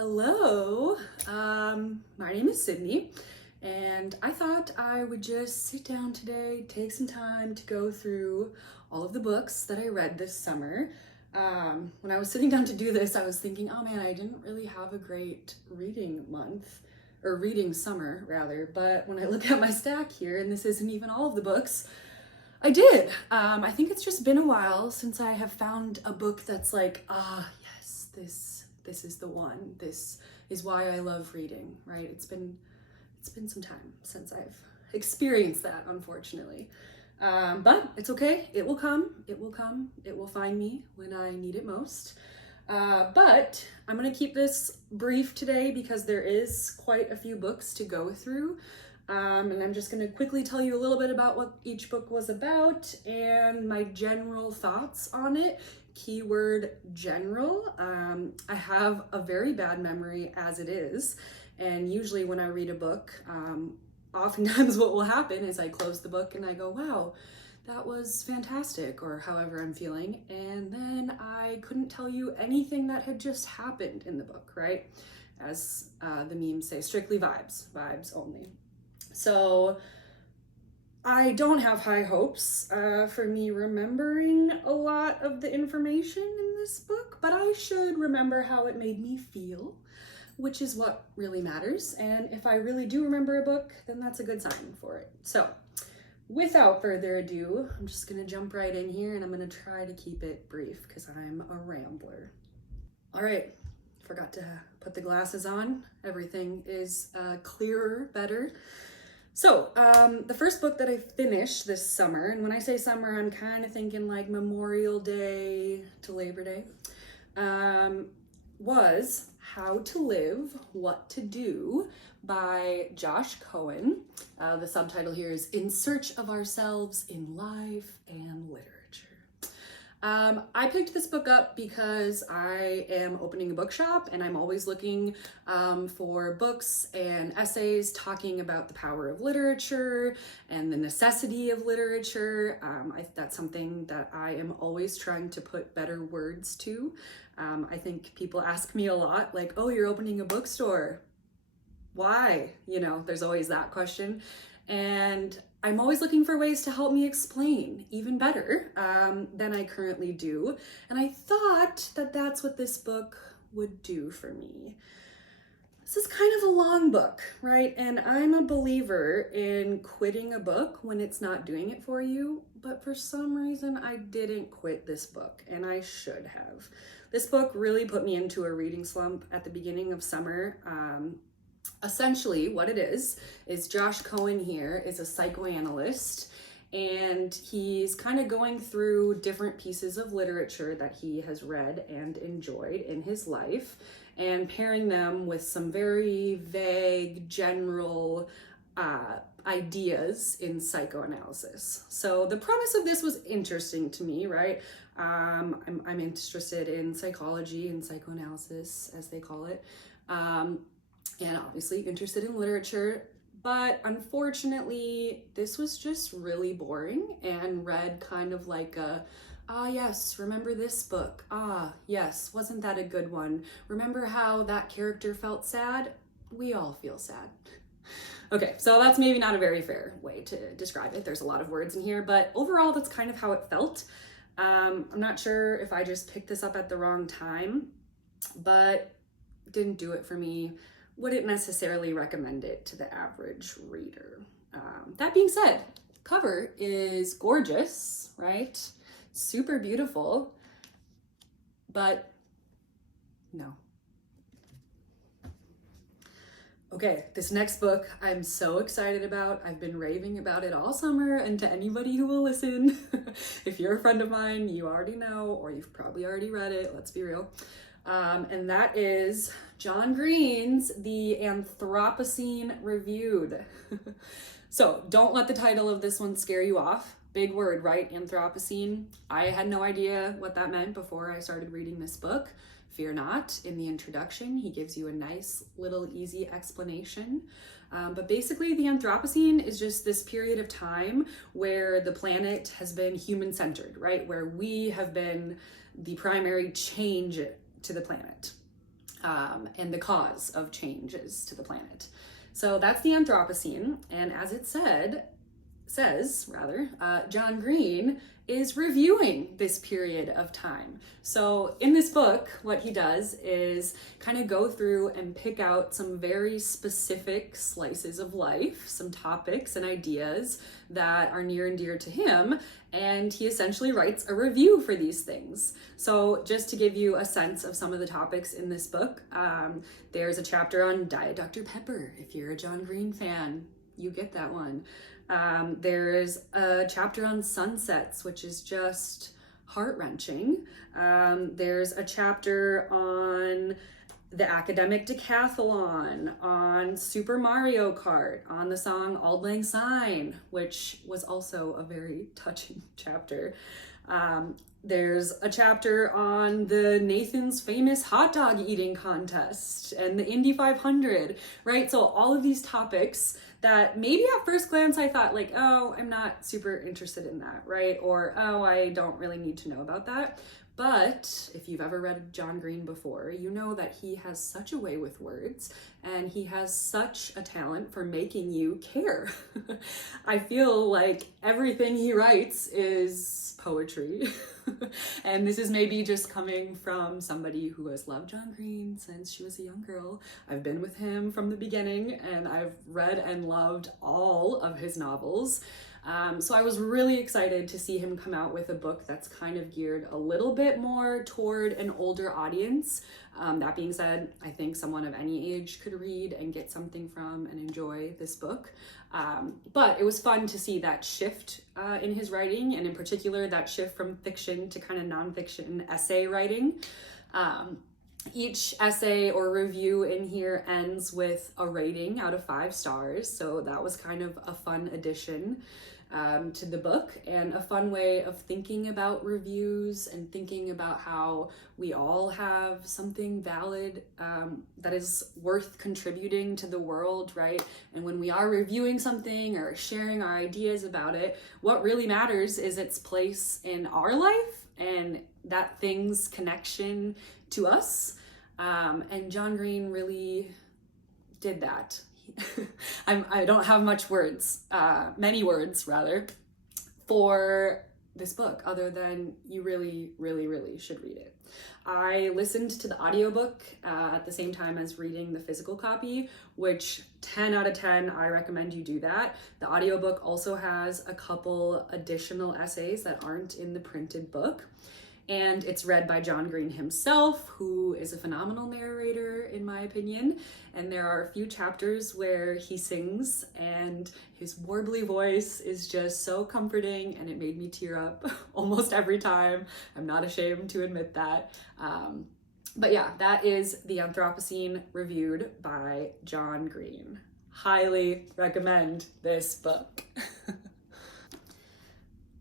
Hello, my name is Sydney, and I thought I would just sit down today, take some time to go through all of the books that I read this summer. When I was sitting down to do this, I was thinking, oh man, I didn't really have a great reading month, or reading summer rather, but when I look at my stack here, and this isn't even all of the books, I did. I think it's just been a while since I have found a book that's like, yes, this is the one. This is why I love reading, right? It's been some time since I've experienced that, unfortunately. But it's okay. It will come. It will come. It will find me when I need it most. But I'm gonna keep this brief today because there is quite a few books to go through. And I'm just gonna quickly tell you a little bit about what each book was about and my general thoughts on it. Keyword general. I have a very bad memory as it is, and usually when I read a book, oftentimes what will happen is I close the book and I go, wow, that was fantastic, or however I'm feeling, and then I couldn't tell you anything that had just happened in the book, right? As the memes say, strictly vibes only. So I don't have high hopes for me remembering a lot of the information in this book, but I should remember how it made me feel, which is what really matters. And if I really do remember a book, then that's a good sign for it. So without further ado, I'm just gonna jump right in here and I'm gonna try to keep it brief because I'm a rambler. All right, forgot to put the glasses on. Everything is clearer, better. So, the first book that I finished this summer, and when I say summer, I'm kind of thinking like Memorial Day to Labor Day, was How to Live, What to Do by Josh Cohen. The subtitle here is In Search of Ourselves in Life and Literature. I picked this book up because I am opening a bookshop and I'm always looking for books and essays talking about the power of literature and the necessity of literature. That's something that I am always trying to put better words to. I think people ask me a lot, like, oh, you're opening a bookstore. Why? You know, there's always that question. And I'm always looking for ways to help me explain even better than I currently do. And I thought that that's what this book would do for me. This is kind of a long book, right? And I'm a believer in quitting a book when it's not doing it for you. But for some reason, I didn't quit this book, and I should have. This book really put me into a reading slump at the beginning of summer. Essentially, what it is Josh Cohen here is a psychoanalyst, and he's kind of going through different pieces of literature that he has read and enjoyed in his life and pairing them with some very vague, general ideas in psychoanalysis. So the premise of this was interesting to me, right? I'm interested in psychology and psychoanalysis, as they call it. And obviously interested in literature, but unfortunately, this was just really boring and read kind of like a, yes, remember this book? Yes, wasn't that a good one? Remember how that character felt sad? We all feel sad. Okay, so that's maybe not a very fair way to describe it. There's a lot of words in here, but overall, that's kind of how it felt. I'm not sure if I just picked this up at the wrong time, but didn't do it for me. Wouldn't necessarily recommend it to the average reader. That being said, cover is gorgeous, right? Super beautiful, but no. Okay, this next book I'm so excited about. I've been raving about it all summer, and to anybody who will listen, if you're a friend of mine, you already know, or you've probably already read it, let's be real. And that is John Green's The Anthropocene Reviewed. So don't let the title of this one scare you off. Big word, right? Anthropocene. I had no idea what that meant before I started reading this book. Fear not, in the introduction, he gives you a nice little easy explanation. But basically the Anthropocene is just this period of time where the planet has been human-centered, right? Where we have been the primary change to the planet. and the cause of changes to the planet. So that's the Anthropocene, and as it says, John Green is reviewing this period of time. So in this book, what he does is kind of go through and pick out some very specific slices of life, some topics and ideas that are near and dear to him, and he essentially writes a review for these things. So just to give you a sense of some of the topics in this book, there's a chapter on Diet Dr. Pepper. If you're a John Green fan, you get that one. There's a chapter on sunsets, which is just heart-wrenching. There's a chapter on the academic decathlon, on Super Mario Kart, on the song Auld Lang Syne, which was also a very touching chapter. There's a chapter on the Nathan's famous hot dog eating contest and the Indy 500, right? So all of these topics that maybe at first glance I thought like, oh, I'm not super interested in that, right? Or, oh, I don't really need to know about that. But if you've ever read John Green before, you know that he has such a way with words and he has such a talent for making you care. I feel like everything he writes is poetry. And this is maybe just coming from somebody who has loved John Green since she was a young girl. I've been with him from the beginning and I've read and loved all of his novels. So I was really excited to see him come out with a book that's kind of geared a little bit more toward an older audience. That being said, I think someone of any age could read and get something from and enjoy this book. But it was fun to see that shift in his writing, and in particular that shift from fiction to kind of nonfiction essay writing. Each essay or review in here ends with a rating out of 5 stars, so that was kind of a fun addition to the book and a fun way of thinking about reviews and thinking about how we all have something valid that is worth contributing to the world, right? And when we are reviewing something or sharing our ideas about it, what really matters is its place in our life and that thing's connection to us. And John Green really did that. I don't have many words for this book other than you really, really, really should read it. I listened to the audiobook at the same time as reading the physical copy, which 10 out of 10, I recommend you do that. The audiobook also has a couple additional essays that aren't in the printed book. And it's read by John Green himself, who is a phenomenal narrator, in my opinion. And there are a few chapters where he sings, and his warbly voice is just so comforting, and it made me tear up almost every time. I'm not ashamed to admit that. But yeah, that is The Anthropocene, reviewed by John Green. Highly recommend this book.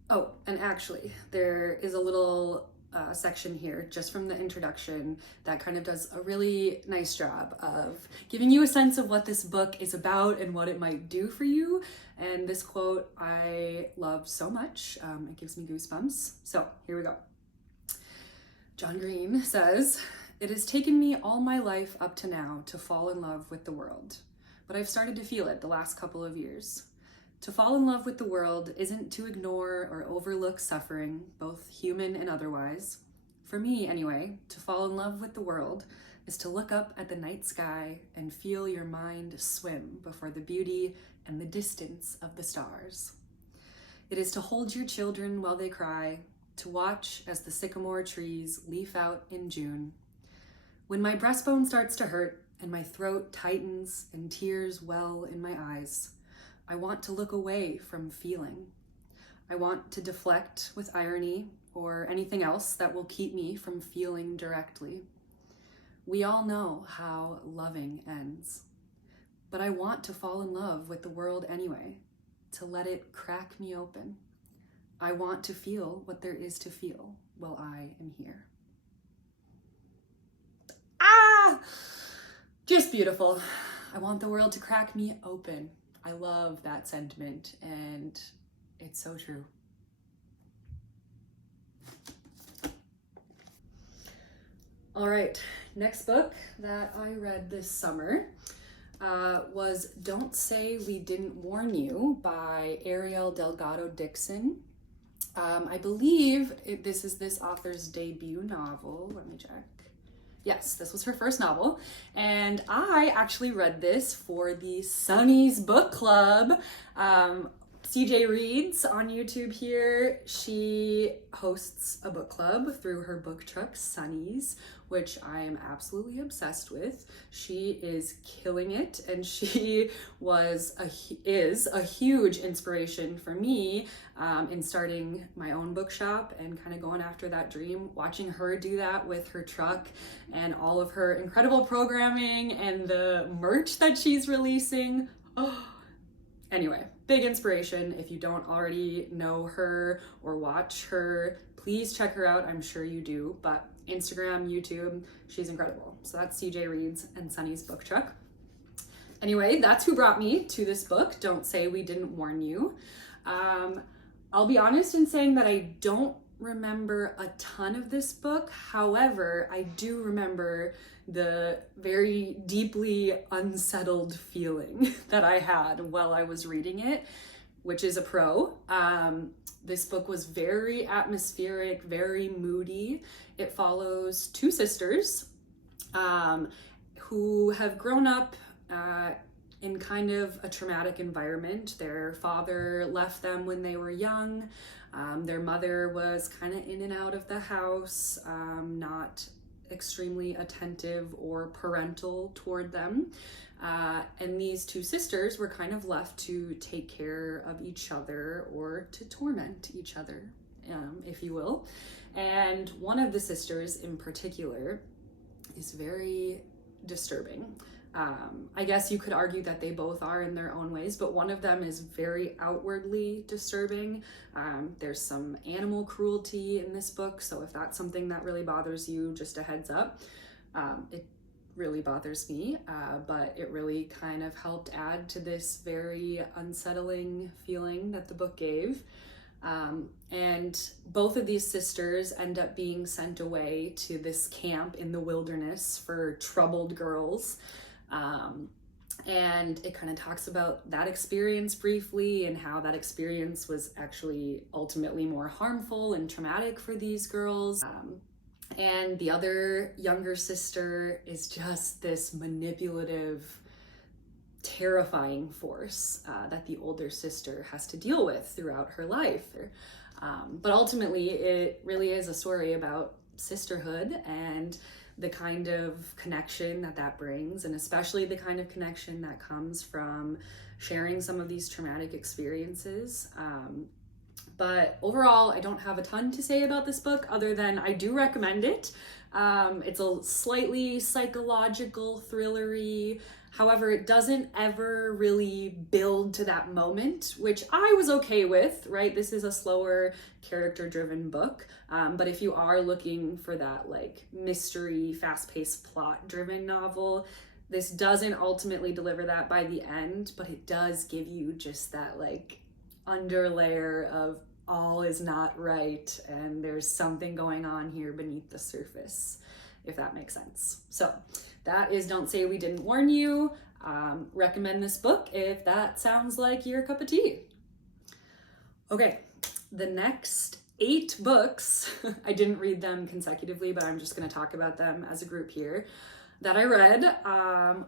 Oh, and actually, there is a little section here just from the introduction that kind of does a really nice job of giving you a sense of what this book is about and what it might do for you. And this quote I love so much. It gives me goosebumps. So here we go. John Green says, "It has taken me all my life up to now to fall in love with the world, but I've started to feel it the last couple of years. To fall in love with the world isn't to ignore or overlook suffering, both human and otherwise. For me, anyway, to fall in love with the world is to look up at the night sky and feel your mind swim before the beauty and the distance of the stars. It is to hold your children while they cry, to watch as the sycamore trees leaf out in June. When my breastbone starts to hurt and my throat tightens and tears well in my eyes, I want to look away from feeling. I want to deflect with irony or anything else that will keep me from feeling directly. We all know how loving ends, but I want to fall in love with the world anyway, to let it crack me open. I want to feel what there is to feel while I am here." Just beautiful. I want the world to crack me open. I love that sentiment, and it's so true. All right, next book that I read this summer was Don't Say We Didn't Warn You by Ariel Delgado Dixon. I believe this is this author's debut novel. Let me check. Yes, this was her first novel, and I actually read this for the Sunny's Book Club. CJ Reads on YouTube here. She hosts a book club through her book truck, Sunny's, which I am absolutely obsessed with. She is killing it, and she is a huge inspiration for me in starting my own bookshop and kind of going after that dream. Watching her do that with her truck and all of her incredible programming and the merch that she's releasing. Oh. Anyway, big inspiration. If you don't already know her or watch her, please check her out. I'm sure you do, but Instagram, YouTube, she's incredible. So that's CJ Reads and Sunny's Book Truck. Anyway, that's who brought me to this book, Don't Say We Didn't Warn You. I'll be honest in saying that I don't remember a ton of this book. However, I do remember the very deeply unsettled feeling that I had while I was reading it, which is a pro. This book was very atmospheric, very moody. It follows two sisters who have grown up in kind of a traumatic environment. Their father left them when they were young. Their mother was kind of in and out of the house, not extremely attentive or parental toward them. And these two sisters were kind of left to take care of each other or to torment each other, if you will. And one of the sisters in particular is very disturbing. I guess you could argue that they both are in their own ways, but one of them is very outwardly disturbing. There's some animal cruelty in this book, so if that's something that really bothers you, just a heads up. It really bothers me, but it really kind of helped add to this very unsettling feeling that the book gave. And both of these sisters end up being sent away to this camp in the wilderness for troubled girls. And it kind of talks about that experience briefly and how that experience was actually ultimately more harmful and traumatic for these girls. And the other younger sister is just this manipulative, terrifying force that the older sister has to deal with throughout her life. But ultimately, it really is a story about sisterhood and the kind of connection that brings, and especially the kind of connection that comes from sharing some of these traumatic experiences. But overall, I don't have a ton to say about this book other than I do recommend it. It's a slightly psychological, thrillery. However, it doesn't ever really build to that moment, which I was okay with, right? This is a slower, character-driven book. But if you are looking for that like mystery, fast-paced, plot-driven novel, this doesn't ultimately deliver that by the end, but it does give you just that like underlayer of all is not right and there's something going on here beneath the surface, if that makes sense. So that is Don't Say We Didn't Warn You. Recommend this book if that sounds like your cup of tea. Okay, the next 8 books, I didn't read them consecutively, but I'm just going to talk about them as a group here, that I read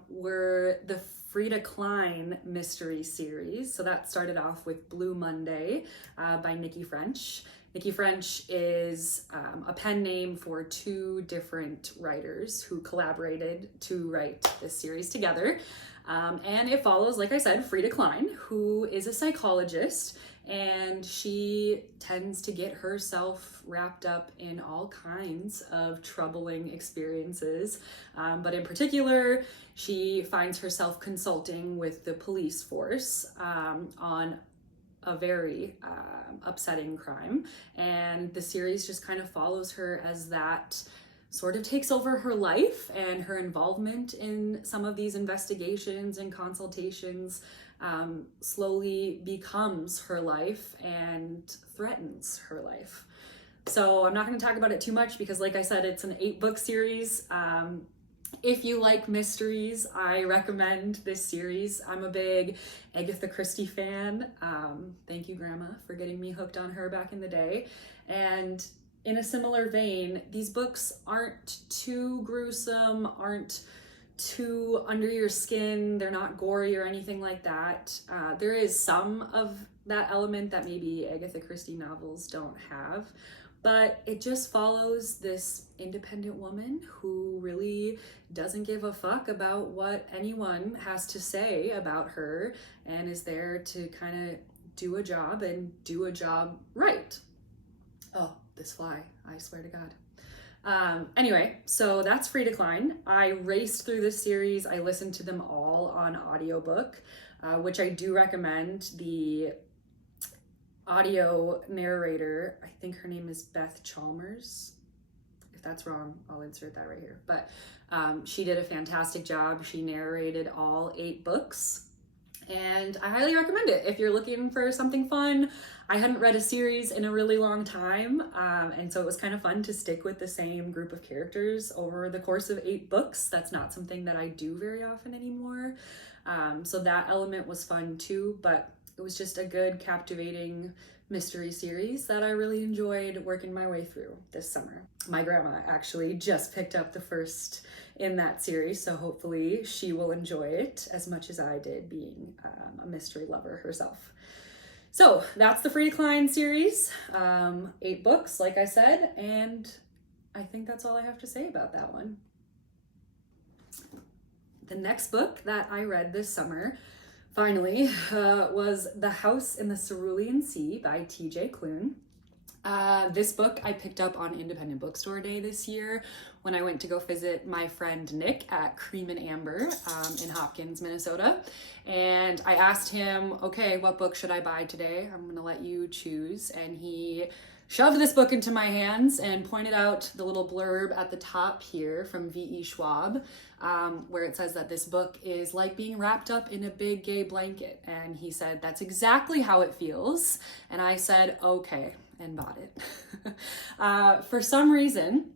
were the Frieda Klein Mystery series. So that started off with Blue Monday by Nicci French. Nicci French is a pen name for 2 different writers who collaborated to write this series together. And it follows, like I said, Frieda Klein, who is a psychologist, and she tends to get herself wrapped up in all kinds of troubling experiences. But in particular, she finds herself consulting with the police force on a very upsetting crime. And the series just kind of follows her as that sort of takes over her life, and her involvement in some of these investigations and consultations slowly becomes her life and threatens her life. So I'm not going to talk about it too much because, like I said, it's an 8-book series. If you like mysteries, I recommend this series. I'm a big Agatha Christie fan. Thank you, Grandma, for getting me hooked on her back in the day. And in a similar vein, these books aren't too gruesome, aren't too under your skin. They're not gory or anything like that. There is some of that element that maybe Agatha Christie novels don't have, but it just follows this independent woman who really doesn't give a fuck about what anyone has to say about her and is there to kind of do a job and do a job right. Oh, this fly, I swear to God. Anyway, so that's Frieda Klein. I raced through this series. I listened to them all on audiobook, which I do recommend. The audio narrator, I think her name is Beth Chalmers. If that's wrong, I'll insert that right here. But she did a fantastic job. She narrated all 8 books. And I highly recommend it if you're looking for something fun. I hadn't read a series in a really long time, and so it was kind of fun to stick with the same group of characters over the course of 8 books. That's not something that I do very often anymore. So that element was fun too, but it was just a good, captivating mystery series that I really enjoyed working my way through this summer. My grandma actually just picked up the first in that series, so hopefully she will enjoy it as much as I did, being a mystery lover herself. So that's the Frieda Klein series, 8 books, like I said, and I think that's all I have to say about that one. The next book that I read this summer, finally, was The House in the Cerulean Sea by T.J. Klune. This book I picked up on Independent Bookstore Day this year when I went to go visit my friend Nick at Cream and Amber in Hopkins, Minnesota. And I asked him, okay, what book should I buy today? I'm gonna let you choose. And he shoved this book into my hands and pointed out the little blurb at the top here from V.E. Schwab, where it says that this book is like being wrapped up in a big gay blanket. And he said, that's exactly how it feels. And I said, okay, and bought it. For some reason,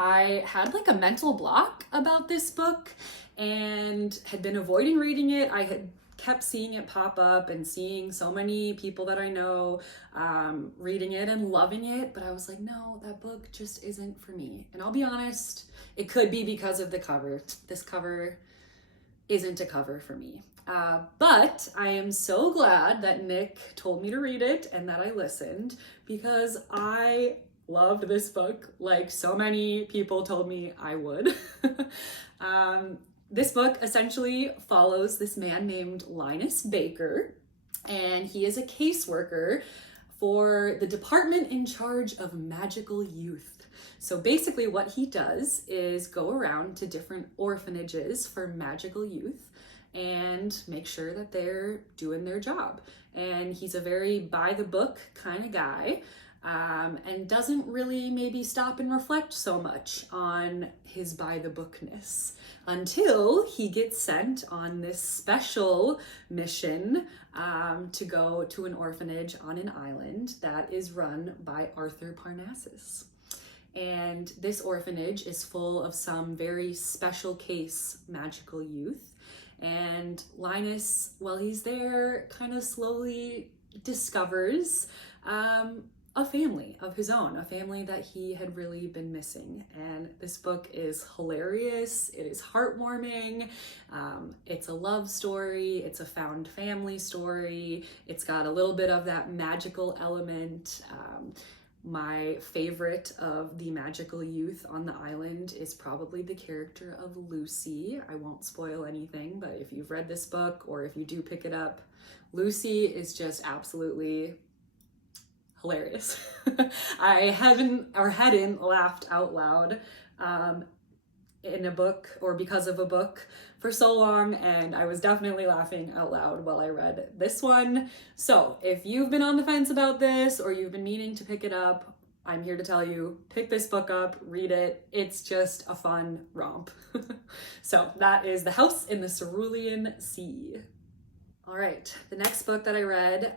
I had like a mental block about this book and had been avoiding reading it. I had kept seeing it pop up and seeing so many people that I know reading it and loving it, but I was like, no, that book just isn't for me. And I'll be honest, it could be because of the cover. This cover isn't a cover for me. But I am so glad that Nick told me to read it and that I listened, because I loved this book like so many people told me I would. This book essentially follows this man named Linus Baker, and he is a caseworker for the department in charge of magical youth. So basically what he does is go around to different orphanages for magical youth and make sure that they're doing their job. And he's a very by the book kind of guy, and doesn't really maybe stop and reflect so much on his by the bookness until he gets sent on this special mission to go to an orphanage on an island that is run by Arthur Parnassus. And this orphanage is full of some very special case magical youth. And Linus, while he's there, kind of slowly discovers a family of his own, a family that he had really been missing. And this book is hilarious. It is heartwarming. It's a love story. It's a found family story. It's got a little bit of that magical element. My favorite of the magical youth on the island is probably the character of Lucy. I won't spoil anything, but if you've read this book or if you do pick it up, Lucy is just absolutely hilarious. I hadn't laughed out loud in a book or because of a book for so long, and I was definitely laughing out loud while I read this one. So if you've been on the fence about this or you've been meaning to pick it up, I'm here to tell you, pick this book up, read it. It's just a fun romp. So that is The House in the Cerulean Sea. All right, the next book that I read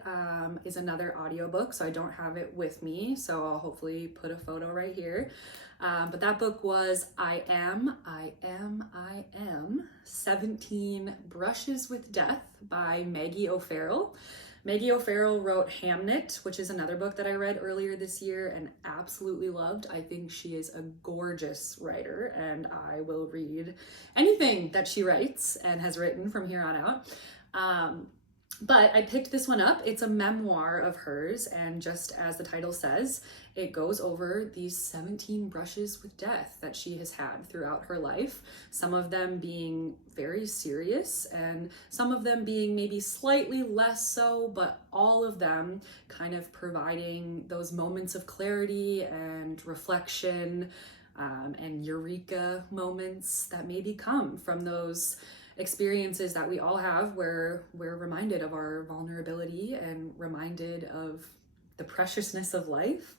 is another audiobook, so I don't have it with me, so I'll hopefully put a photo right here. But that book was I Am, 17 Brushes with Death by Maggie O'Farrell. Maggie O'Farrell wrote Hamnet, which is another book that I read earlier this year and absolutely loved. I think she is a gorgeous writer, and I will read anything that she writes and has written from here on out. But I picked this one up. It's a memoir of hers, and just as the title says, it goes over these 17 brushes with death that she has had throughout her life, some of them being very serious and some of them being maybe slightly less so, but all of them kind of providing those moments of clarity and reflection and eureka moments that maybe come from those experiences that we all have where we're reminded of our vulnerability and reminded of the preciousness of life.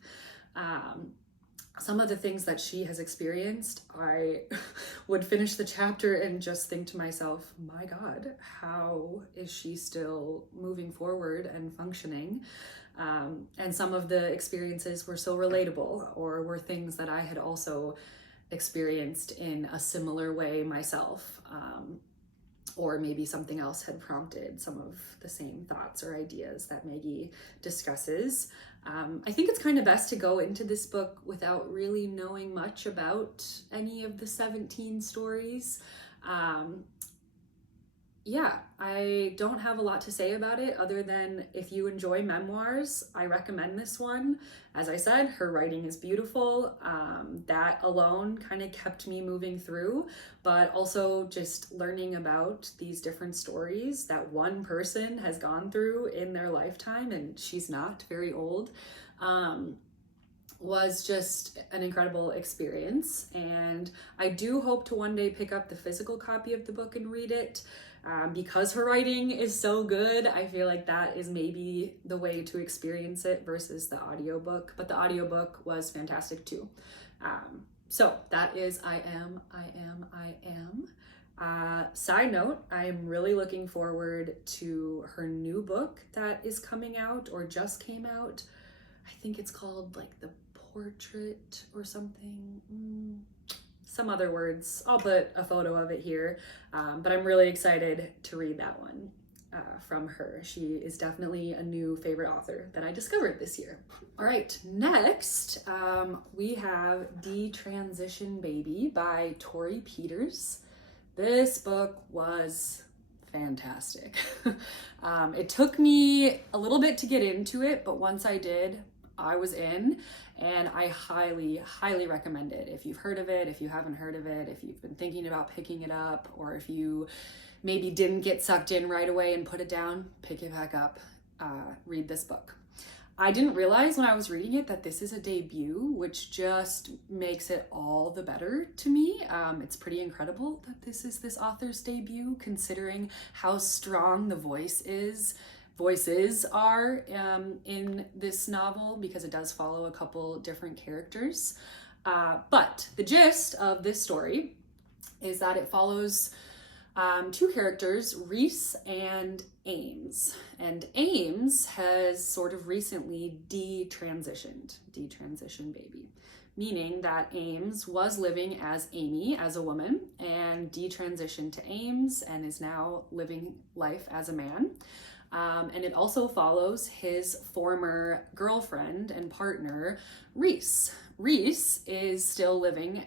Some of the things that she has experienced, I would finish the chapter and just think to myself, my God, how is she still moving forward and functioning? And some of the experiences were so relatable, or were things that I had also experienced in a similar way myself. Or maybe something else had prompted some of the same thoughts or ideas that Maggie discusses. I think it's kind of best to go into this book without really knowing much about any of the 17 stories. Yeah, I don't have a lot to say about it other than if you enjoy memoirs, I recommend this one. As I said, her writing is beautiful. That alone kind of kept me moving through, but also just learning about these different stories that one person has gone through in their lifetime, and she's not very old, was just an incredible experience. And I do hope to one day pick up the physical copy of the book and read it. Because her writing is so good, I feel like that is maybe the way to experience it versus the audiobook, but the audiobook was fantastic too. So that is I Am. Side note, I am really looking forward to her new book that is coming out or just came out. I think it's called like The Portrait or something. Some other words. I'll put a photo of it here, but I'm really excited to read that one from her. She is definitely a new favorite author that I discovered this year. All right, next we have Detransition Baby by Torrey Peters. This book was fantastic. It took me a little bit to get into it, but once I did, I was in, and I highly recommend it. If you've heard of it, if you haven't heard of it, if you've been thinking about picking it up, or if you maybe didn't get sucked in right away and put it down, pick it back up, read this book. I didn't realize when I was reading it that this is a debut, which just makes it all the better to me. It's pretty incredible that this is this author's debut, considering how strong the voices are in this novel, because it does follow a couple different characters. But the gist of this story is that it follows two characters, Reese and Ames. And Ames has sort of recently detransition baby, meaning that Ames was living as Amy, as a woman, and detransitioned to Ames and is now living life as a man. And it also follows his former girlfriend and partner, Reese. Reese is still living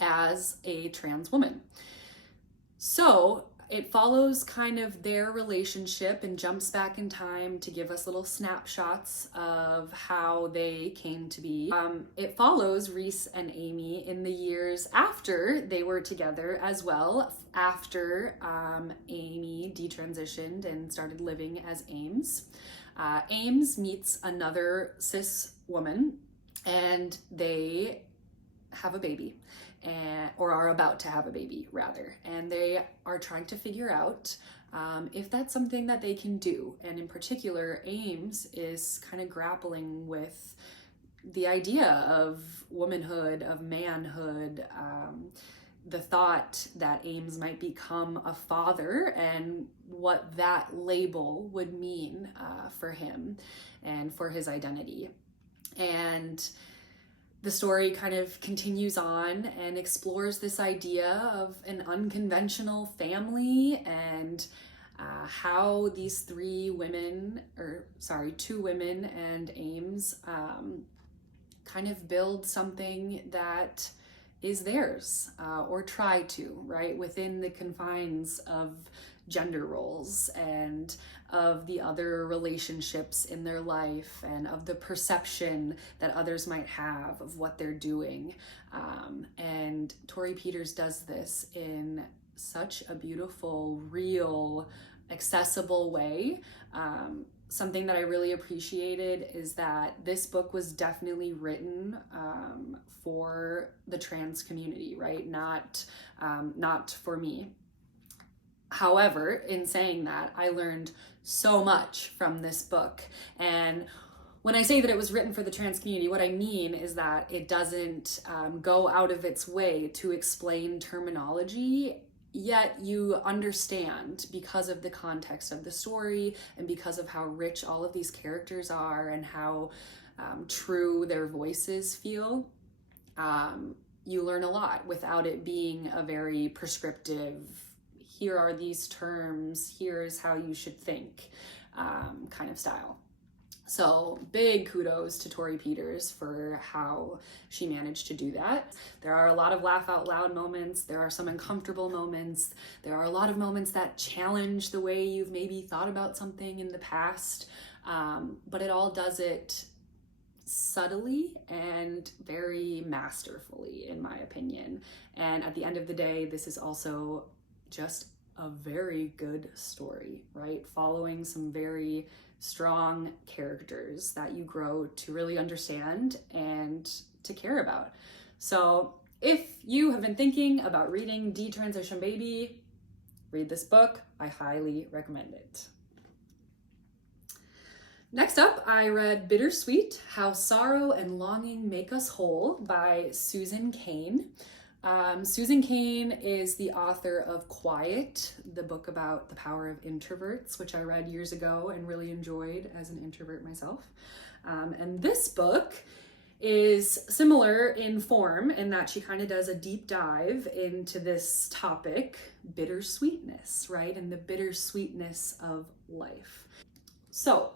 as a trans woman. So it follows kind of their relationship and jumps back in time to give us little snapshots of how they came to be. It follows Reese and Amy in the years after they were together as well, after Amy detransitioned and started living as Ames. Ames meets another cis woman and they have a baby. Or are about to have a baby rather, and they are trying to figure out if that's something that they can do. And in particular, Ames is kind of grappling with the idea of womanhood, of manhood, the thought that Ames might become a father and what that label would mean for him and for his identity. And the story kind of continues on and explores this idea of an unconventional family and how these two women and Ames kind of build something that is theirs, or try to, right, within the confines of gender roles and of the other relationships in their life and of the perception that others might have of what they're doing. And Torrey Peters does this in such a beautiful, real, accessible way. Something that I really appreciated is that this book was definitely written for the trans community, right? Not for me. However, in saying that, I learned so much from this book. And when I say that it was written for the trans community, what I mean is that it doesn't go out of its way to explain terminology, yet you understand because of the context of the story and because of how rich all of these characters are and how true their voices feel. You learn a lot without it being a very prescriptive, here are these terms, here's how you should think kind of style. So big kudos to Torrey Peters for how she managed to do that. There are a lot of laugh out loud moments. There are some uncomfortable moments. There are a lot of moments that challenge the way you've maybe thought about something in the past. But it all does it subtly and very masterfully, in my opinion. And at the end of the day, this is also just a very good story, right? Following some very strong characters that you grow to really understand and to care about. So if you have been thinking about reading Detransition Baby, read this book. I highly recommend it. Next up, I read Bittersweet, How Sorrow and Longing Make Us Whole by Susan Cain. Susan Cain is the author of Quiet, the book about the power of introverts, which I read years ago and really enjoyed as an introvert myself. And this book is similar in form in that she kind of does a deep dive into this topic, bittersweetness, right? And the bittersweetness of life. So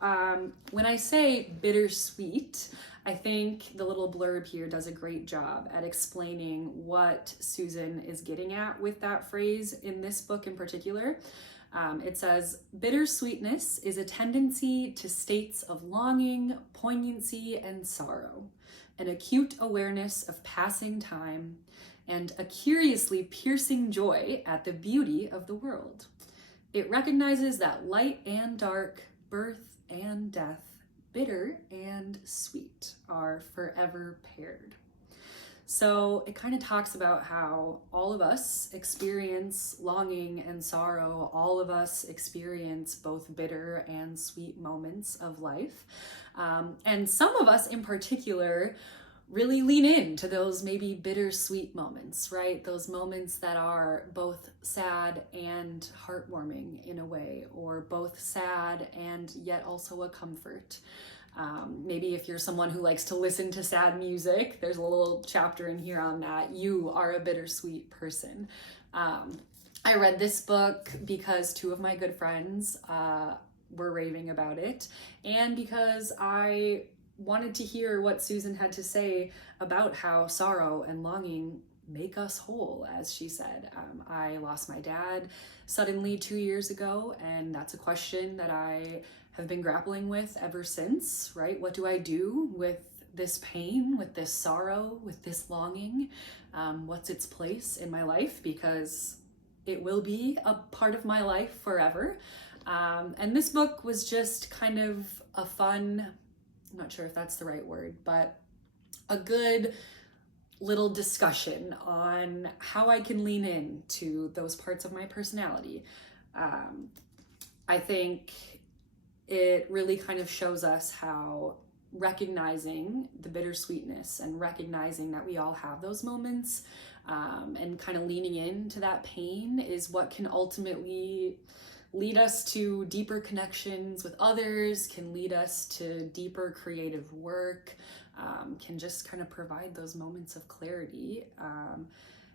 when I say bittersweet, I think the little blurb here does a great job at explaining what Susan is getting at with that phrase in this book in particular. It says, bittersweetness is a tendency to states of longing, poignancy, and sorrow, an acute awareness of passing time, and a curiously piercing joy at the beauty of the world. It recognizes that light and dark, birth and death, bitter and sweet are forever paired. So it kind of talks about how all of us experience longing and sorrow. All of us experience both bitter and sweet moments of life. And some of us in particular really lean into those maybe bittersweet moments, right? Those moments that are both sad and heartwarming in a way, or both sad and yet also a comfort. Maybe if you're someone who likes to listen to sad music, there's a little chapter in here on that. You are a bittersweet person. I read this book because two of my good friends were raving about it, and because I wanted to hear what Susan had to say about how sorrow and longing make us whole, as she said. I lost my dad suddenly 2 years ago, and that's a question that I have been grappling with ever since, right? What do I do with this pain, with this sorrow, with this longing? What's its place in my life? Because it will be a part of my life forever. And this book was just kind of a fun, I'm not sure if that's the right word, but a good little discussion on how I can lean in to those parts of my personality. I think it really kind of shows us how recognizing the bittersweetness and recognizing that we all have those moments and kind of leaning into that pain is what can ultimately lead us to deeper connections with others, can lead us to deeper creative work, can just kind of provide those moments of clarity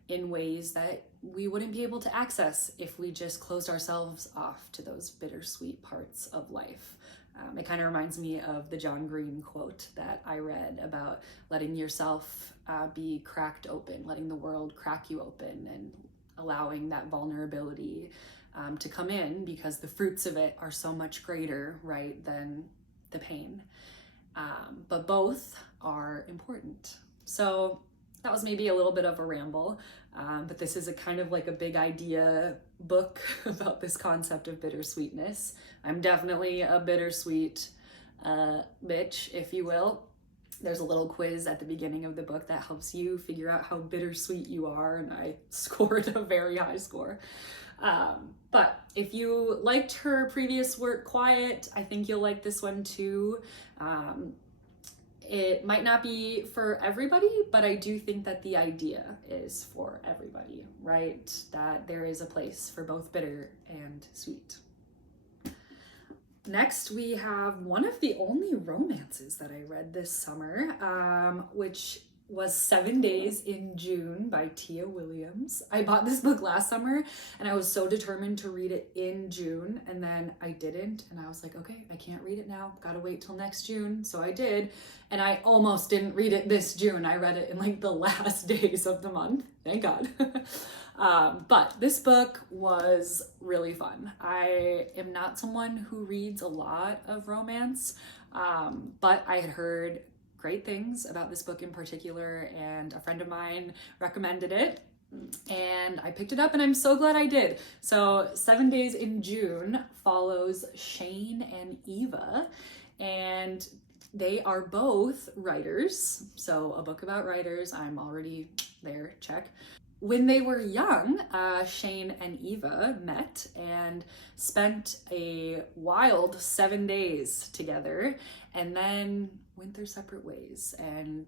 in ways that we wouldn't be able to access if we just closed ourselves off to those bittersweet parts of life. It kind of reminds me of the John Green quote that I read about letting yourself be cracked open, letting the world crack you open, and allowing that vulnerability to come in, because the fruits of it are so much greater, right, than the pain. But both are important. So that was maybe a little bit of a ramble, but this is a kind of like a big idea book about this concept of bittersweetness. I'm definitely a bittersweet bitch, if you will. There's a little quiz at the beginning of the book that helps you figure out how bittersweet you are, and I scored a very high score. But if you liked her previous work, Quiet, I think you'll like this one too. It might not be for everybody, but I do think that the idea is for everybody, right? That there is a place for both bitter and sweet. Next, we have one of the only romances that I read this summer, which was 7 Days in June by Tia Williams. I bought this book last summer and I was so determined to read it in June, and then I didn't, and I was like, okay, I can't read it now, gotta wait till next June. So I did, and I almost didn't read it this June. I read it in like the last days of the month, thank God. But this book was really fun. I am not someone who reads a lot of romance, but I had heard great things about this book in particular, and a friend of mine recommended it, and I picked it up, and I'm so glad I did. So 7 Days in June follows Shane and Eva, and they are both writers. So a book about writers, I'm already there, check. When they were young, Shane and Eva met and spent a wild 7 days together, and then went their separate ways. And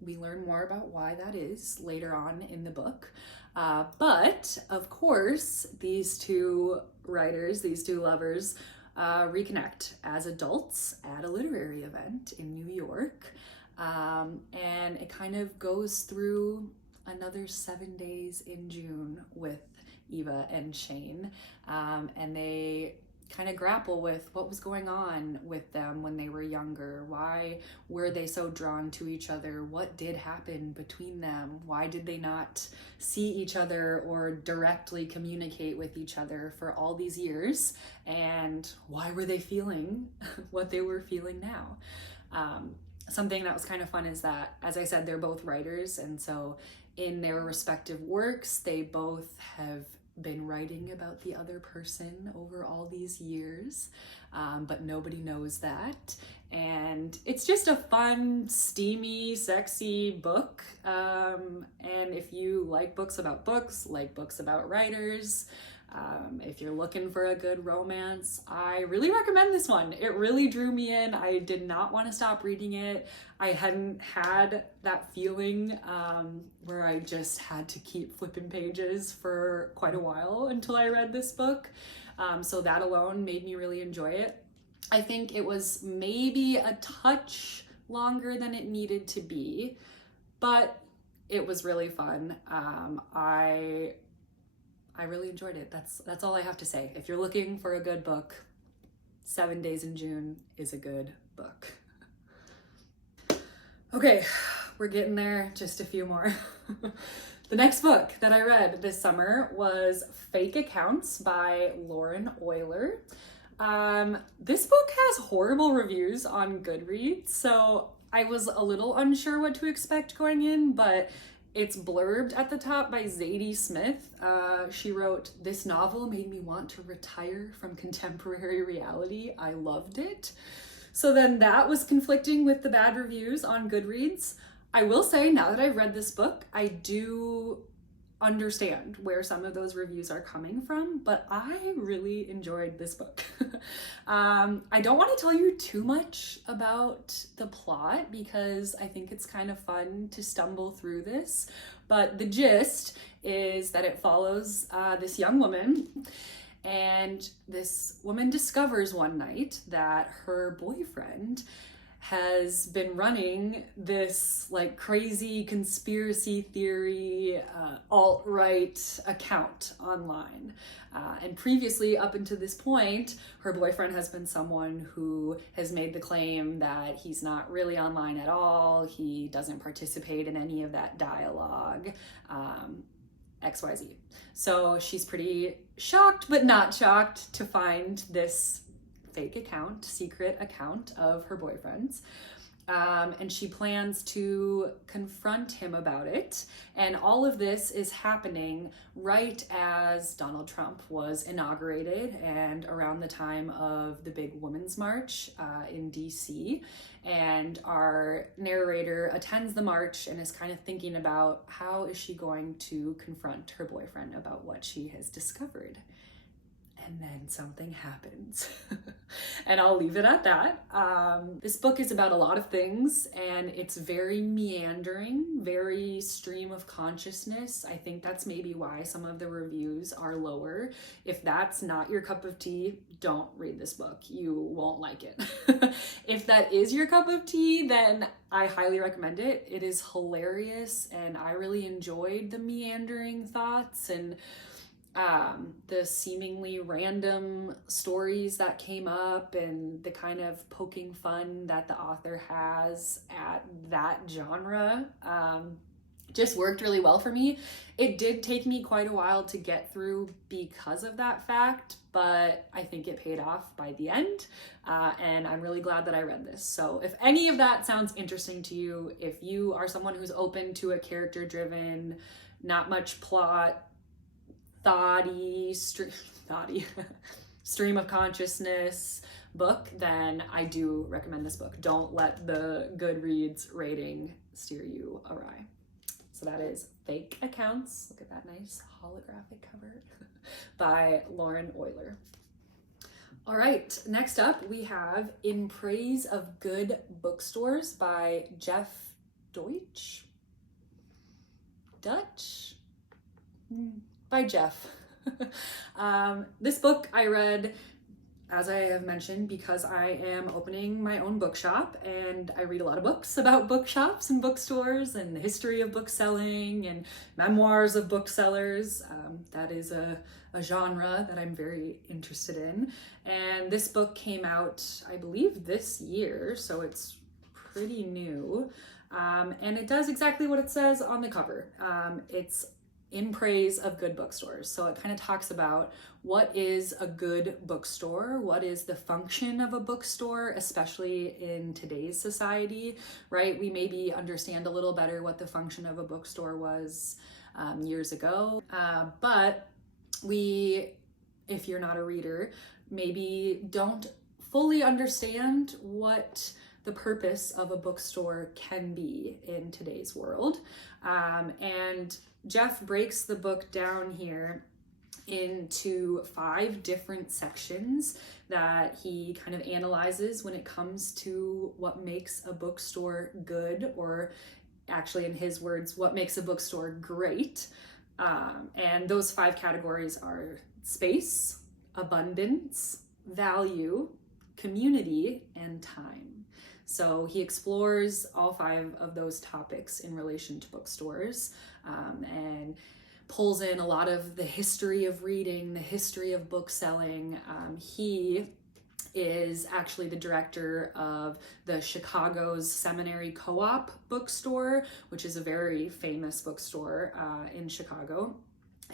we learn more about why that is later on in the book. But of course, these two writers, these two lovers, reconnect as adults at a literary event in New York. And it kind of goes through another 7 days in June with Eva and Shane, and they kind of grapple with what was going on with them when they were younger. Why were they so drawn to each other? What did happen between them? Why did they not see each other or directly communicate with each other for all these years? And why were they feeling what they were feeling now? Something that was kind of fun is that, as I said, they're both writers, and so in their respective works, they both have been writing about the other person over all these years, but nobody knows that. And it's just a fun, steamy, sexy book. And if you like books, like books about writers, if you're looking for a good romance, I really recommend this one. It really drew me in. I did not want to stop reading it. I hadn't had that feeling where I just had to keep flipping pages for quite a while until I read this book. So that alone made me really enjoy it. I think it was maybe a touch longer than it needed to be, but it was really fun. I really enjoyed it. That's all I have to say. If you're looking for a good book, 7 Days in June is a good book. Okay, we're getting there, just a few more. The next book that I read this summer was Fake Accounts by Lauren Oyler. This book has horrible reviews on Goodreads, so I was a little unsure what to expect going in, but it's blurbed at the top by Zadie Smith. She wrote, "This novel made me want to retire from contemporary reality. I loved it." So then that was conflicting with the bad reviews on Goodreads. I will say, now that I've read this book, I do understand where some of those reviews are coming from, but I really enjoyed this book. I don't want to tell you too much about the plot because I think it's kind of fun to stumble through this, but the gist is that it follows this young woman, and this woman discovers one night that her boyfriend has been running this like crazy conspiracy theory alt-right account online. And previously, up until this point, her boyfriend has been someone who has made the claim that he's not really online at all, he doesn't participate in any of that dialogue, XYZ. So she's pretty shocked, but not shocked to find this fake account, secret account of her boyfriend's. And she plans to confront him about it. And all of this is happening right as Donald Trump was inaugurated and around the time of the big Women's March in DC. And our narrator attends the march and is kind of thinking about how is she going to confront her boyfriend about what she has discovered. And then something happens. And I'll leave it at that. This book is about a lot of things, and it's very meandering, very stream of consciousness. I think that's maybe why some of the reviews are lower. If that's not your cup of tea, don't read this book. You won't like it. If that is your cup of tea, then I highly recommend it. It is hilarious, and I really enjoyed the meandering thoughts and the seemingly random stories that came up and the kind of poking fun that the author has at that genre just worked really well for me. It did take me quite a while to get through because of that fact, but I think it paid off by the end, and I'm really glad that I read this. So if any of that sounds interesting to you, if you are someone who's open to a character-driven, not much plot, stream of consciousness book, then I do recommend this book. Don't let the Goodreads rating steer you awry. So that is Fake Accounts. Look at that nice holographic cover by Lauren Oyler. All right, next up we have In Praise of Good Bookstores by Jeff Deutsch? Dutch? By Jeff. This book I read, as I have mentioned, because I am opening my own bookshop and I read a lot of books about bookshops and bookstores and the history of bookselling and memoirs of booksellers. That is a genre that I'm very interested in. And this book came out, I believe, this year, so it's pretty new. And it does exactly what it says on the cover. It's in praise of good bookstores. So it kind of talks about what is a good bookstore, what is the function of a bookstore, especially in today's society, right? We maybe understand a little better what the function of a bookstore was years ago, but we, if you're not a reader, maybe don't fully understand what the purpose of a bookstore can be in today's world. And Jeff breaks the book down here into 5 different sections that he kind of analyzes when it comes to what makes a bookstore good, or actually in his words, what makes a bookstore great. And those 5 categories are space, abundance, value, community, and time. So he explores all 5 of those topics in relation to bookstores, and pulls in a lot of the history of reading, the history of bookselling. He is actually the director of the Chicago's Seminary Co-op bookstore, which is a very famous bookstore in Chicago.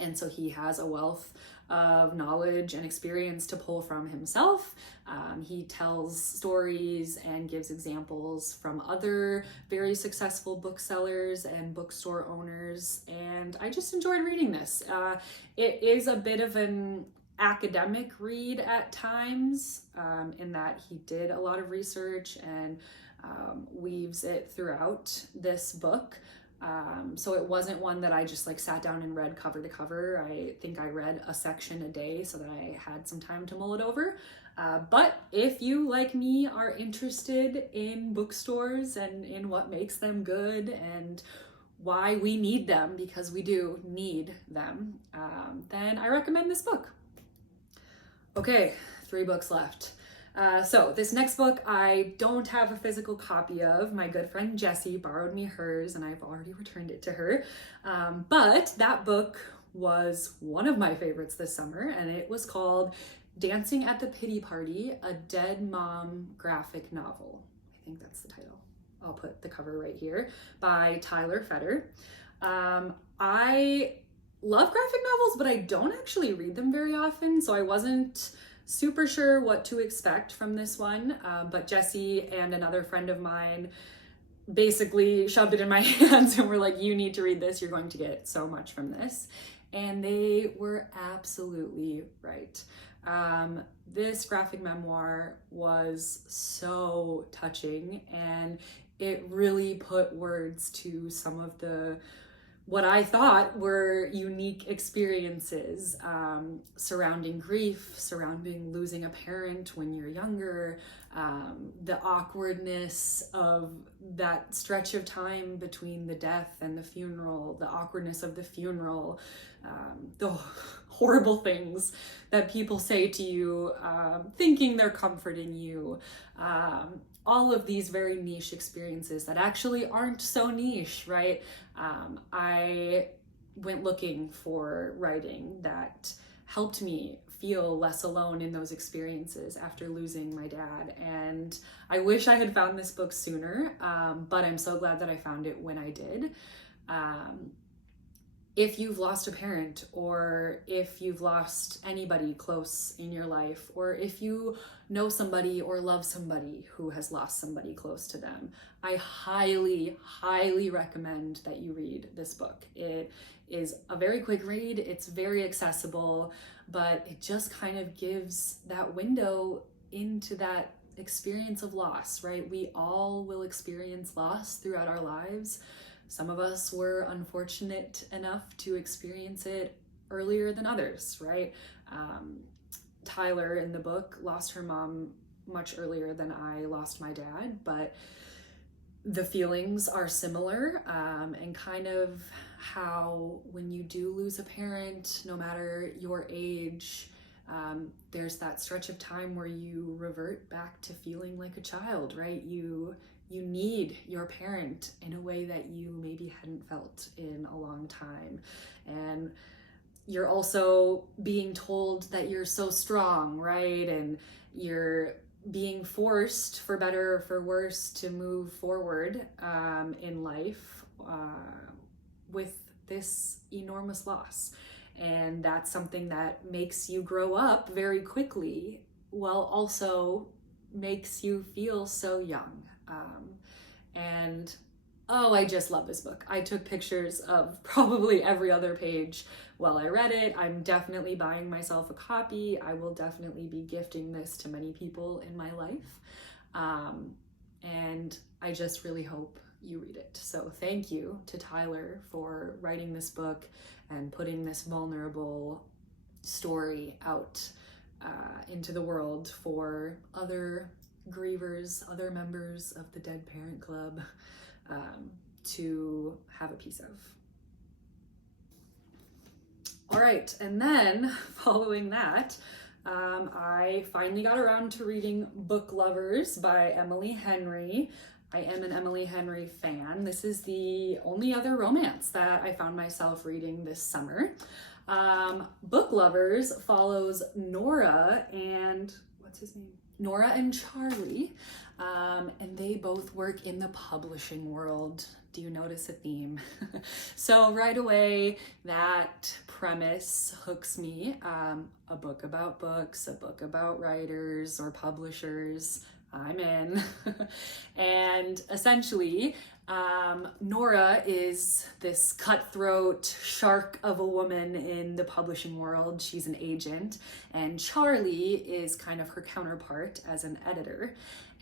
And so he has a wealth of knowledge and experience to pull from himself. He tells stories and gives examples from other very successful booksellers and bookstore owners, and I just enjoyed reading this. It is a bit of an academic read at times, in that he did a lot of research and weaves it throughout this book. So it wasn't one that I just like sat down and read cover to cover. I think I read a section a day so that I had some time to mull it over. But if you, like me, are interested in bookstores and in what makes them good and why we need them, because we do need them, then I recommend this book. Okay, 3 books left. So this next book I don't have a physical copy of. My good friend Jessie borrowed me hers and I've already returned it to her. But that book was one of my favorites this summer, and it was called Dancing at the Pity Party, a Dead Mom graphic novel. I think that's the title. I'll put the cover right here, by Tyler Fetter. I love graphic novels, but I don't actually read them very often, so I wasn't super sure what to expect from this one, but Jessie and another friend of mine basically shoved it in my hands and were like, you need to read this, you're going to get so much from this. And they were absolutely right. This graphic memoir was so touching, and it really put words to some of what I thought were unique experiences surrounding grief, surrounding losing a parent when you're younger, the awkwardness of that stretch of time between the death and the funeral, the awkwardness of the funeral, the horrible things that people say to you, thinking they're comforting you. All of these very niche experiences that actually aren't so niche, right? I went looking for writing that helped me feel less alone in those experiences after losing my dad. And I wish I had found this book sooner, but I'm so glad that I found it when I did. If you've lost a parent, or if you've lost anybody close in your life, or if you know somebody or love somebody who has lost somebody close to them, I highly, highly recommend that you read this book. It is a very quick read, it's very accessible, but it just kind of gives that window into that experience of loss, right? We all will experience loss throughout our lives. Some of us were unfortunate enough to experience it earlier than others, right? Tyler in the book lost her mom much earlier than I lost my dad, but the feelings are similar, and kind of how when you do lose a parent, no matter your age, there's that stretch of time where you revert back to feeling like a child, right? You need your parent in a way that you maybe hadn't felt in a long time. And you're also being told that you're so strong, right? And you're being forced, for better or for worse, to move forward in life with this enormous loss. And that's something that makes you grow up very quickly, while also makes you feel so young. And I just love this book. I took pictures of probably every other page while I read it. I'm definitely buying myself a copy. I will definitely be gifting this to many people in my life. And I just really hope you read it. So thank you to Tyler for writing this book and putting this vulnerable story out into the world for other grievers, other members of the Dead Parent Club to have a piece of. All right, and then following that, I finally got around to reading Book Lovers by Emily Henry. I am an Emily Henry fan. This is the only other romance that I found myself reading this summer. Book Lovers follows Nora and, what's his name? Nora and Charlie, and they both work in the publishing world. Do you notice a theme? So right away, that premise hooks me. A book about books, a book about writers or publishers. I'm in. And essentially, Nora is this cutthroat shark of a woman in the publishing world. She's an agent, and Charlie is kind of her counterpart as an editor.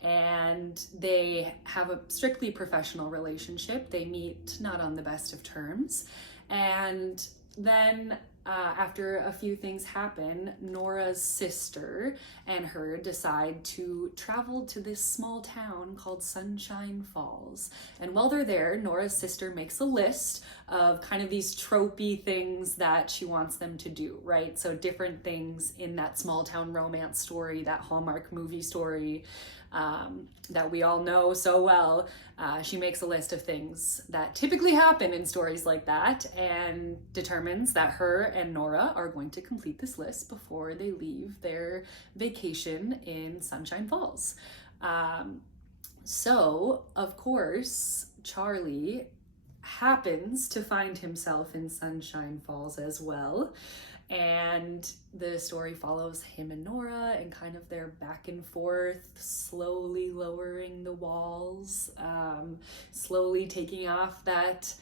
And they have a strictly professional relationship. They meet not on the best of terms. And then after a few things happen, Nora's sister and her decide to travel to this small town called Sunshine Falls. And while they're there, Nora's sister makes a list of kind of these tropey things that she wants them to do, right? So different things in that small town romance story, that Hallmark movie story that we all know so well. She makes a list of things that typically happen in stories like that and determines that her and Nora are going to complete this list before they leave their vacation in Sunshine Falls. So, of course, Charlie happens to find himself in Sunshine Falls as well. And the story follows him and Nora and kind of their back and forth, slowly lowering the walls, slowly taking off that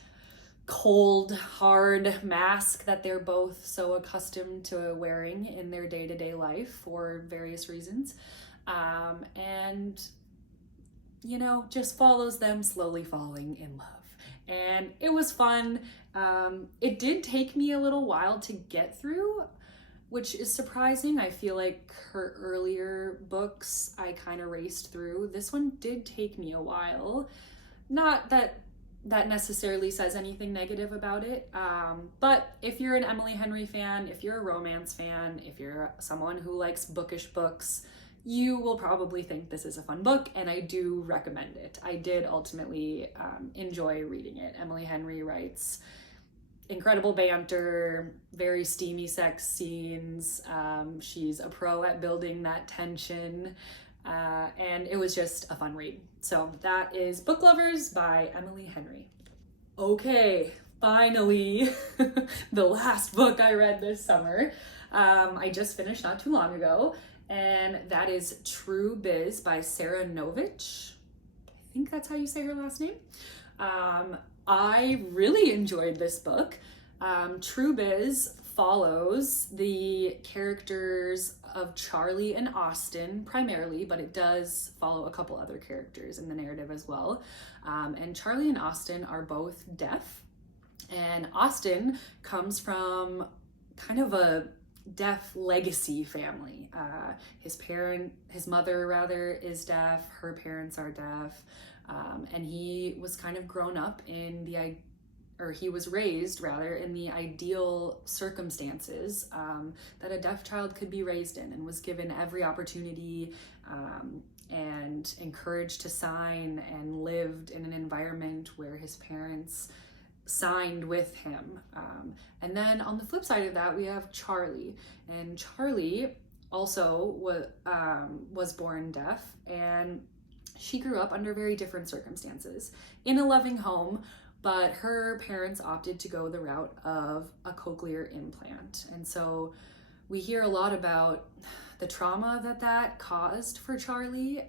cold, hard mask that they're both so accustomed to wearing in their day-to-day life for various reasons. And, you know, just follows them slowly falling in love. And it was fun. It did take me a little while to get through, which is surprising. I feel like her earlier books I kind of raced through. This one did take me a while. Not that that necessarily says anything negative about it, but if you're an Emily Henry fan, if you're a romance fan, if you're someone who likes bookish books, you will probably think this is a fun book, and I do recommend it. I did ultimately enjoy reading it. Emily Henry writes incredible banter, very steamy sex scenes. She's a pro at building that tension, and it was just a fun read. So that is Book Lovers by Emily Henry. Okay, finally, the last book I read this summer. I just finished not too long ago, and that is True Biz by Sara Novic. I think that's how you say her last name. I really enjoyed this book. True Biz follows the characters of Charlie and Austin primarily, but it does follow a couple other characters in the narrative as well. And Charlie and Austin are both deaf, and Austin comes from kind of a deaf legacy family. His mother rather is deaf, her parents are deaf, and he was kind of grown up in he was raised rather in the ideal circumstances that a deaf child could be raised in, and was given every opportunity and encouraged to sign, and lived in an environment where his parents signed with him. And then on the flip side of that, we have Charlie, and Charlie also was born deaf, and she grew up under very different circumstances in a loving home, but her parents opted to go the route of a cochlear implant. And so we hear a lot about the trauma that caused for Charlie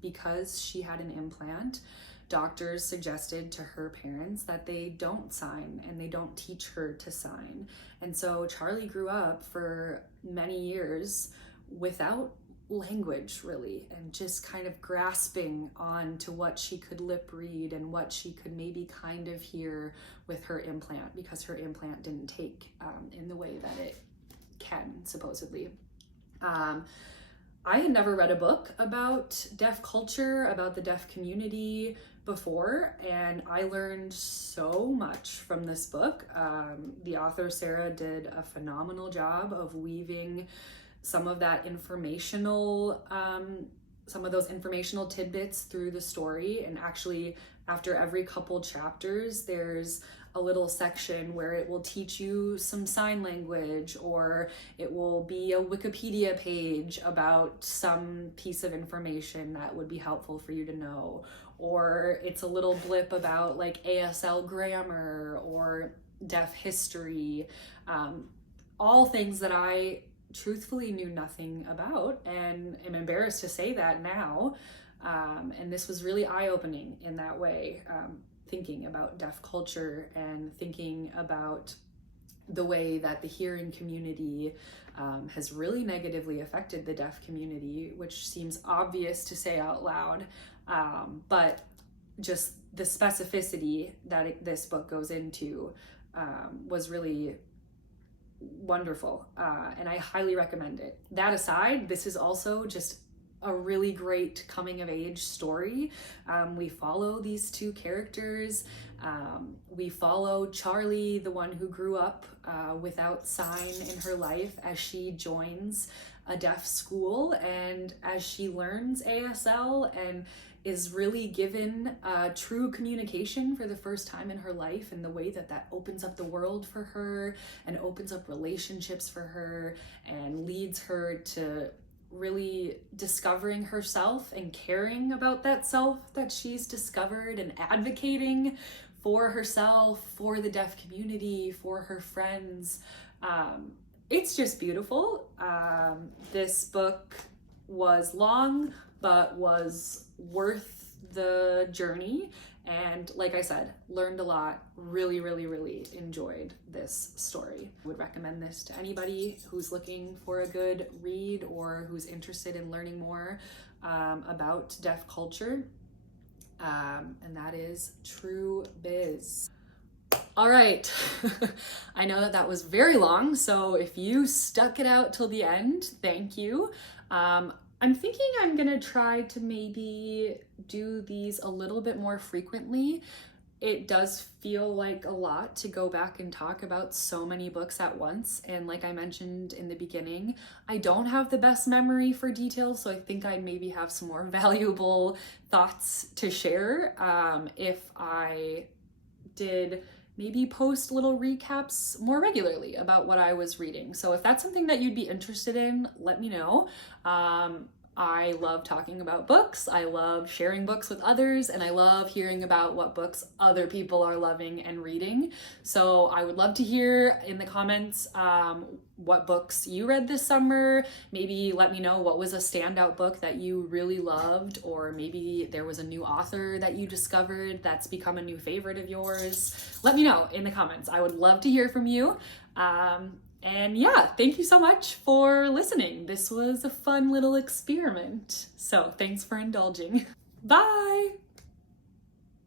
because she had an implant. Doctors suggested to her parents that they don't sign and they don't teach her to sign. And so Charlie grew up for many years without language, really, and just kind of grasping on to what she could lip read and what she could maybe kind of hear with her implant, because her implant didn't take in the way that it can, supposedly. I had never read a book about deaf culture, about the deaf community before, and I learned so much from this book. The author, Sara, did a phenomenal job of weaving some of that some of those informational tidbits through the story. And actually, after every couple chapters, there's a little section where it will teach you some sign language, or it will be a Wikipedia page about some piece of information that would be helpful for you to know, or it's a little blip about like ASL grammar or deaf history, all things that I truthfully knew nothing about, and am embarrassed to say that now. And this was really eye-opening in that way, thinking about deaf culture and thinking about the way that the hearing community has really negatively affected the deaf community, which seems obvious to say out loud, but just the specificity that this book goes into was really wonderful, and I highly recommend it. That aside, this is also just a really great coming of age story. We follow these two characters. We follow Charlie, the one who grew up without sign in her life, as she joins a deaf school and as she learns ASL and is really given true communication for the first time in her life, and the way that that opens up the world for her and opens up relationships for her and leads her to really discovering herself and caring about that self that she's discovered and advocating for herself, for the deaf community, for her friends. It's just beautiful. This book was long, but was worth the journey. And like I said, learned a lot, really, really, really enjoyed this story. Would recommend this to anybody who's looking for a good read or who's interested in learning more about deaf culture. And that is True Biz. All right, I know that that was very long, so if you stuck it out till the end, thank you. I'm thinking I'm gonna try to maybe do these a little bit more frequently. It does feel like a lot to go back and talk about so many books at once. And like I mentioned in the beginning, I don't have the best memory for details, so I think I maybe have some more valuable thoughts to share if I did maybe post little recaps more regularly about what I was reading. So if that's something that you'd be interested in, let me know. I love talking about books, I love sharing books with others, and I love hearing about what books other people are loving and reading. So I would love to hear in the comments what books you read this summer. Maybe let me know what was a standout book that you really loved, or maybe there was a new author that you discovered that's become a new favorite of yours. Let me know in the comments. I would love to hear from you. And yeah, thank you so much for listening. This was a fun little experiment. So thanks for indulging. Bye!